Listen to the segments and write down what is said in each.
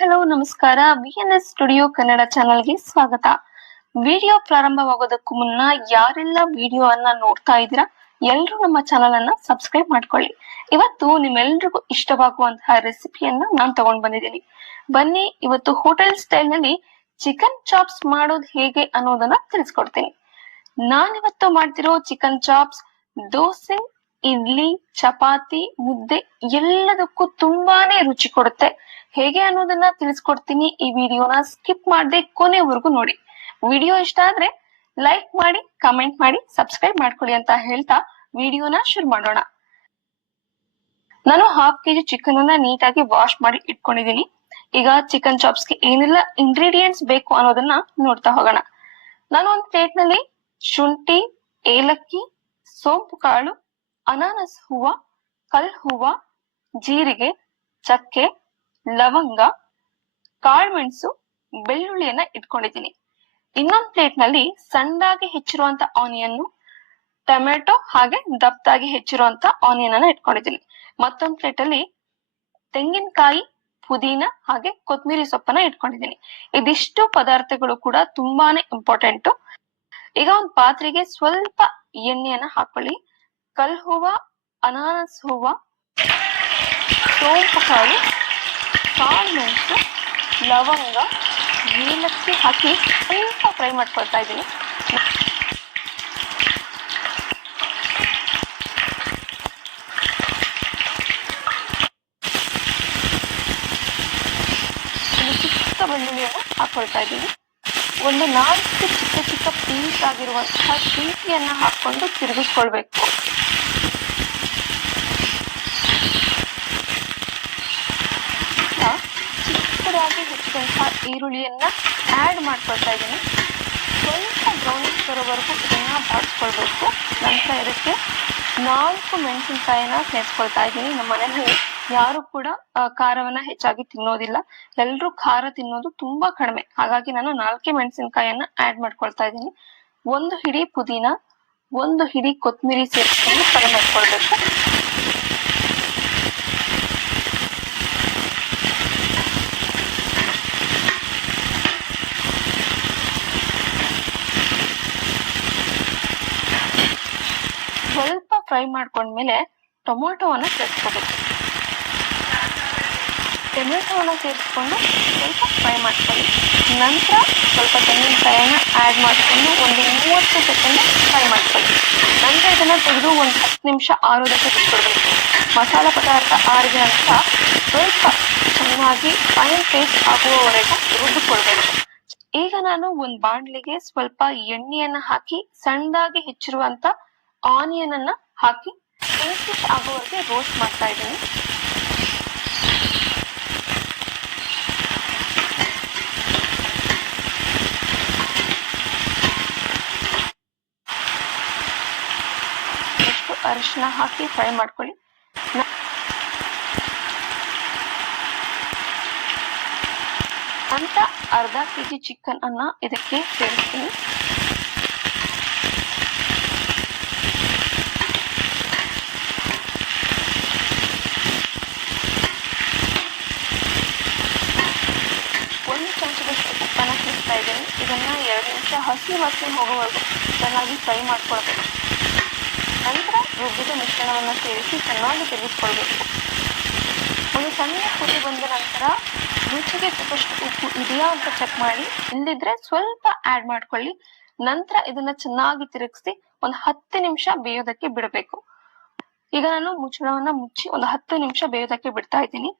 Hello ನಮಸ್ಕಾರ. ವಿಎನ್ಎಸ್ studio Kannada ಚಾನೆಲ್ಗೆ ಸ್ವಾಗತ. ವಿಡಿಯೋ ಪ್ರಾರಂಭವಾಗೋದಕ್ಕೂ ಮುನ್ನ ಯಾರೆಲ್ಲ ವಿಡಿಯೋ ಅನ್ನ ನೋಡ್ತಾ ಇದ್ದೀರಾ ಎಲ್ಲರೂ ನಮ್ಮ ಚಾನೆಲ್ ಅನ್ನ ಸಬ್ಸ್ಕ್ರೈಬ್ ಮಾಡ್ಕೊಳ್ಳಿ. ಇವತ್ತು ನಿಮ್ಮೆಲ್ರಿಗೂ ಇಷ್ಟವಾಗುವಂತಹ ರೆಸಿಪಿಯನ್ನ ನಾನು ತಗೊಂಡ್ ಬಂದಿದ್ದೀನಿ. ಬನ್ನಿ ಇವತ್ತು ಹೋಟೆಲ್ ಸ್ಟೈಲ್ ನಲ್ಲಿ ಚಿಕನ್ ಚಾಪ್ಸ್ ಮಾಡೋದು ಹೇಗೆ ಅನ್ನೋದನ್ನ ತಿಳಿಸ್ಕೊಡ್ತೀನಿ. ನಾನಿವತ್ತು ಮಾಡ್ತಿರೋ ಚಿಕನ್ ಚಾಪ್ಸ್ ದೋಸೆ, ಇಡ್ಲಿ, ಚಪಾತಿ, ಮುದ್ದೆ ಎಲ್ಲದಕ್ಕೂ ತುಂಬಾನೇ ರುಚಿ ಕೊಡುತ್ತೆ. ಹೇಗೆ ಅನ್ನೋದನ್ನ ತಿಳಿಸ್ಕೊಡ್ತೀನಿ. ಈ ವಿಡಿಯೋನ ಸ್ಕಿಪ್ ಮಾಡದೆ ಕೊನೆವರೆಗೂ ನೋಡಿ. ವಿಡಿಯೋ ಇಷ್ಟ ಆದ್ರೆ ಲೈಕ್ ಮಾಡಿ, ಕಮೆಂಟ್ ಮಾಡಿ, ಸಬ್ಸ್ಕ್ರೈಬ್ ಮಾಡ್ಕೊಳ್ಳಿ ಅಂತ ಹೇಳ್ತಾ ವಿಡಿಯೋನ ಶುರು ಮಾಡೋಣ. ನಾನು 1/2 kg ಚಿಕನ್ ಅನ್ನ ನೀಟಾಗಿ ವಾಶ್ ಮಾಡಿ ಇಟ್ಕೊಂಡಿದ್ದೀನಿ. ಈಗ ಚಿಕನ್ ಚಾಪ್ಸ್ಗೆ ಏನೆಲ್ಲ ಇಂಗ್ರೀಡಿಯೆಂಟ್ಸ್ ಬೇಕು ಅನ್ನೋದನ್ನ ನೋಡ್ತಾ ಹೋಗೋಣ. ನಾನು ಒಂದು ಪ್ಲೇಟ್ ನಲ್ಲಿ ಶುಂಠಿ, ಏಲಕ್ಕಿ, ಸೋಂಪು ಕಾಳು, ಅನಾನಸ್ ಹೂವ, ಕಲ್ ಹೂವ, ಜೀರಿಗೆ, ಚಕ್ಕೆ, ಲವಂಗ, ಕಾಳುಮೆಣಸು, ಬೆಳ್ಳುಳ್ಳಿಯನ್ನ ಇಟ್ಕೊಂಡಿದ್ದೀನಿ. ಇನ್ನೊಂದು ಪ್ಲೇಟ್ ನಲ್ಲಿ ಸಣ್ಣದಾಗಿ ಹೆಚ್ಚಿರುವಂತ ಆನಿಯನ್, ಟೊಮೆಟೊ ಹಾಗೆ ದಪ್ಪದಾಗಿ ಹೆಚ್ಚಿರುವಂತ ಆನಿಯನ್ ಅನ್ನ ಇಟ್ಕೊಂಡಿದ್ದೀನಿ. ಮತ್ತೊಂದು ಪ್ಲೇಟ್ ಅಲ್ಲಿ ತೆಂಗಿನಕಾಯಿ, ಪುದೀನ ಹಾಗೆ ಕೊತ್ತಂಬರಿ ಸೊಪ್ಪನ್ನ ಇಟ್ಕೊಂಡಿದ್ದೀನಿ. ಇದಿಷ್ಟು ಪದಾರ್ಥಗಳು ಕೂಡ ತುಂಬಾನೇ ಇಂಪಾರ್ಟೆಂಟ್. ಈಗ ಒಂದು ಪಾತ್ರೆಗೆ ಸ್ವಲ್ಪ ಎಣ್ಣೆಯನ್ನ ಹಾಕೊಳ್ಳಿ. ಕಲ್ ಹೂವ, ಅನಾನಸ್ ಹೂವ, ಸೋಂಪು ಕಾಳು, ಕಾಳು ಮೆಣಸು, ಲವಂಗ, ಏಲಕ್ಕಿ ಹಾಕಿ ಸ್ವಲ್ಪ ಫ್ರೈ ಮಾಡ್ಕೊಳ್ತಾ ಇದ್ದೀನಿ. ಚಿಕ್ಕ ಬೆಳ್ಳುಳ್ಳಿಯನ್ನು ಹಾಕೊಳ್ತಾ ಇದ್ದೀನಿ. ಒಂದು 4 ಚಿಕ್ಕ ಚಿಕ್ಕ ಪೀಸ್ ಆಗಿರುವಂತಹ ಶುಂಠಿಯನ್ನ ಹಾಕೊಂಡು ತಿರುಗಿಸ್ಕೊಳ್ಬೇಕು. ಚಿಕ್ಕದಾಗಿ ಹೆಚ್ಚಿದಂತಹ ಈರುಳ್ಳಿಯನ್ನ ಆಡ್ ಮಾಡ್ಕೊಳ್ತಾ ಇದ್ದೀನಿ. ಸ್ವಲ್ಪ ಬ್ರೌನಿಶ್ ಬರೋವರೆಗೂ ಇದನ್ನ ಬಾಡಿಸ್ಕೊಳ್ಬೇಕು. ನಂತರ ಇದಕ್ಕೆ 4 ಮೆಣಸಿನಕಾಯಿನ ಸೇರಿಸ್ಕೊಳ್ತಾ ಇದ್ದೀನಿ. ನಮ್ಮ ಮನೆಯಲ್ಲಿ ಯಾರು ಕೂಡ ಖಾರವನ್ನ ಹೆಚ್ಚಾಗಿ ತಿನ್ನೋದಿಲ್ಲ. ಎಲ್ರೂ ಖಾರ ತಿನ್ನೋದು ತುಂಬಾ ಕಡಿಮೆ. ಹಾಗಾಗಿ ನಾನು 4 ಮೆಣಸಿನಕಾಯಿಯನ್ನ ಆಡ್ ಮಾಡ್ಕೊಳ್ತಾ ಇದ್ದೀನಿ. 1 ಹಿಡಿ ಪುದೀನ, 1 ಹಿಡಿ ಕೊತ್ತಂಬರಿ ಸೇರಿಸ್ಕೊಂಡು ಫ್ರೈ ಮಾಡ್ಕೊಳ್ಬೇಕು. ಸ್ವಲ್ಪ ಫ್ರೈ ಮಾಡ್ಕೊಂಡ್ಮೇಲೆ ಟೊಮೊಟೊವನ್ನ ಸೇರಿಸ್ಕೋಬೇಕು. ಟೊಮೆಟೊವನ್ನ ಸೇರಿಸ್ಕೊಂಡು ಸ್ವಲ್ಪ ಫ್ರೈ ಮಾಡ್ಕೊಳ್ಳಿ. ನಂತರ ಸ್ವಲ್ಪ ತೆಂಗಿನಕಾಯಿಯನ್ನ ಆಡ್ ಮಾಡಿಕೊಂಡು ಒಂದು 30 ಸೆಕೆಂಡ್ ಫ್ರೈ ಮಾಡ್ಕೊಳ್ಳಿ. ನಂತರ ಇದನ್ನ ತೆಗೆದು ಒಂದು 10 ನಿಮಿಷ ಆರೋದಕ್ಕೆ ಬಿಟ್ಕೊಡ್ಬೇಕು. ಮಸಾಲ ಪದಾರ್ಥ ಆರಿದ ನಂತರ ಸ್ವಲ್ಪ ಚೆನ್ನಾಗಿ ಫೈನ್ ಪೇಸ್ಟ್ ಆಗುವವರೆಗೂ ರುಬ್ಬಿಕೊಳ್ಬೇಕು. ಈಗ ನಾನು ಒಂದು ಬಾಣಲಿಗೆ ಸ್ವಲ್ಪ ಎಣ್ಣೆಯನ್ನ ಹಾಕಿ ಸಣ್ಣದಾಗಿ ಹೆಚ್ಚಿರುವಂತ ಆನಿಯನ್ ಅನ್ನ ಹಾಕಿ ಪಿಂಕಿಶ್ ಆಗುವವರೆಗೆ ರೋಸ್ಟ್ ಮಾಡ್ತಾ ಇದ್ದೀನಿ. ಅರಿಶಿನ ಹಾಕಿ ಫ್ರೈ ಮಾಡ್ಕೊಳ್ಳಿ. ನಂತರ 1/2 kg ಚಿಕನ್ ಅನ್ನ ಇದಕ್ಕೆ ಸೇರಿಸ್ತೀನಿ. ಉಪ್ಪನ್ನ ಹಾಕ್ತಾ ಇದ್ದೀನಿ. ಇದನ್ನ 2 ನಿಮಿಷ ಹಸಿ ವಾಸನೆ ಹೋಗೋವರೆಗೂ ಚೆನ್ನಾಗಿ ಫ್ರೈ ಮಾಡ್ಕೊಳ್ಬೇಕು. ನಂತರ ರುಬ್ಬಿದ ಮಿಶ್ರಣವನ್ನ ಸೇರಿಸಿ ಚೆನ್ನಾಗಿ ತಿರುಗಿಸ್ಕೊಳ್ಬೇಕು. ಒಂದು ಸಣ್ಣ ಕುದಿ ಬಂದ ನಂತರ ರುಚಿಗೆ ತಕ್ಕಷ್ಟು ಉಪ್ಪು ಇದೆಯಾ ಅಂತ ಚೆಕ್ ಮಾಡಿ, ಇಲ್ಲದಿದ್ರೆ ಸ್ವಲ್ಪ ಆಡ್ ಮಾಡ್ಕೊಳ್ಳಿ. ನಂತರ ಇದನ್ನ ಚೆನ್ನಾಗಿ ತಿರುಗಿಸಿ ಒಂದು 10 ನಿಮಿಷ ಬೇಯೋದಕ್ಕೆ ಬಿಡಬೇಕು. ಈಗ ನಾನು ಮುಚ್ಚಳವನ್ನ ಮುಚ್ಚಿ ಒಂದು 10 ನಿಮಿಷ ಬೇಯೋದಕ್ಕೆ ಬಿಡ್ತಾ ಇದ್ದೀನಿ.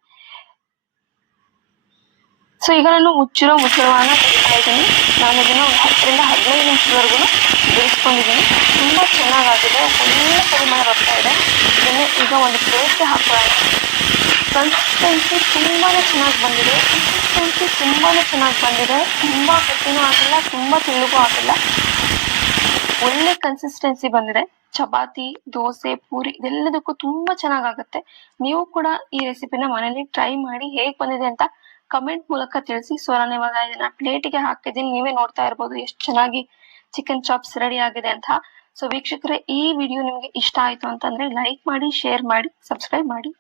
ಸೊ ಈಗ ನಾನು ಮುಚ್ಚಳವನ್ನ ಬಿಡ್ತಾ ಇದ್ದೀನಿ. ನಾನು ಇದನ್ನ ಒಂದು 10 ರಿಂದ 15 ನಿಮಿಷದವರೆಗೂ ಬೇಯಿಸ್ಕೊಂಡಿದ್ದೀನಿ. ತುಂಬಾ ಚೆನ್ನಾಗಾಗಿದೆ. ಒಳ್ಳೆ ಪರಿಮಳ ಬರ್ತಾ ಇದೆ. ಇದನ್ನೇ ಈಗ ಒಂದು ಪ್ಲೇಟ್ಗೆ ಹಾಕೋಣ. ಕನ್ಸಿಸ್ಟೆನ್ಸಿ ತುಂಬಾನೇ ಚೆನ್ನಾಗಿ ಬಂದಿದೆ. ತುಂಬಾ ಗಟ್ಟಿನೂ ಆಗಿಲ್ಲ, ತುಂಬಾ ತೆಳ್ಳಗೂ ಆಗಿಲ್ಲ. ಒಳ್ಳೆ ಕನ್ಸಿಸ್ಟೆನ್ಸಿ ಬಂದಿದೆ. ಚಪಾತಿ, ದೋಸೆ, ಪೂರಿ ಇದೆಲ್ಲದಕ್ಕೂ ತುಂಬಾ ಚೆನ್ನಾಗಾಗುತ್ತೆ. ನೀವು ಕೂಡ ಈ ರೆಸಿಪಿನ ಮನೇಲಿ ಟ್ರೈ ಮಾಡಿ ಹೇಗ್ ಬಂದಿದೆ ಅಂತ ಕಮೆಂಟ್ ಮೂಲಕ ತಿಳಿಸಿ. ಸೊ ನಾನು ಇವಾಗ ಇದನ್ನ ಪ್ಲೇಟ್ಗೆ ಹಾಕಿದ್ದೀನಿ. ನೀವೇ ನೋಡ್ತಾ ಇರ್ಬೋದು ಎಷ್ಟು ಚೆನ್ನಾಗಿ ಚಿಕನ್ ಚಾಪ್ಸ್ ರೆಡಿ ಆಗಿದೆ ಅಂತ. ಸೊ ವೀಕ್ಷಕರೇ, ಈ ವಿಡಿಯೋ ನಿಮ್ಗೆ ಇಷ್ಟ ಆಯ್ತು ಅಂತಂದ್ರೆ ಲೈಕ್ ಮಾಡಿ, ಶೇರ್ ಮಾಡಿ, ಸಬ್ಸ್ಕ್ರೈಬ್ ಮಾಡಿ.